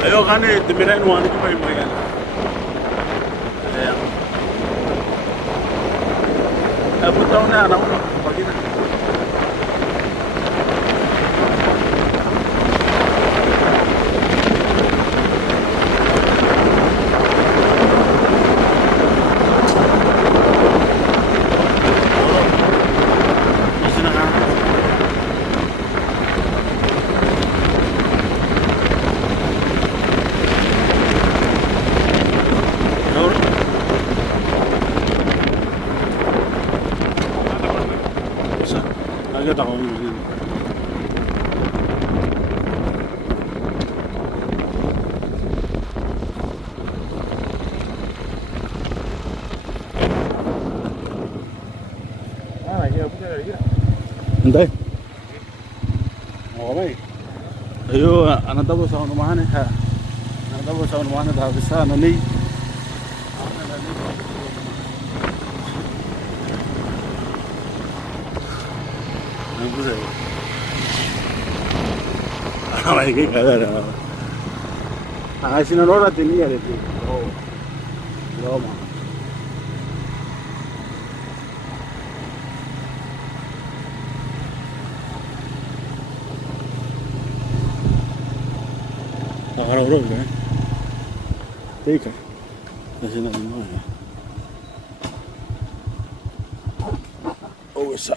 Ayo kan timiran wani ki bai mai gana. Abu tahu na anak bagi na. Agak tahu ni. Entah. Oh baik. Ayo, anak tahu sama rumah ni. Anak tahu sama rumah ni dah besar nanti. Không có gì. Mày cái cả rồi. Ai xin nó ra tiền gì vậy? Đó mà. Đâu rồi cái. Cái cái. Đây xin nó. Ôi sao?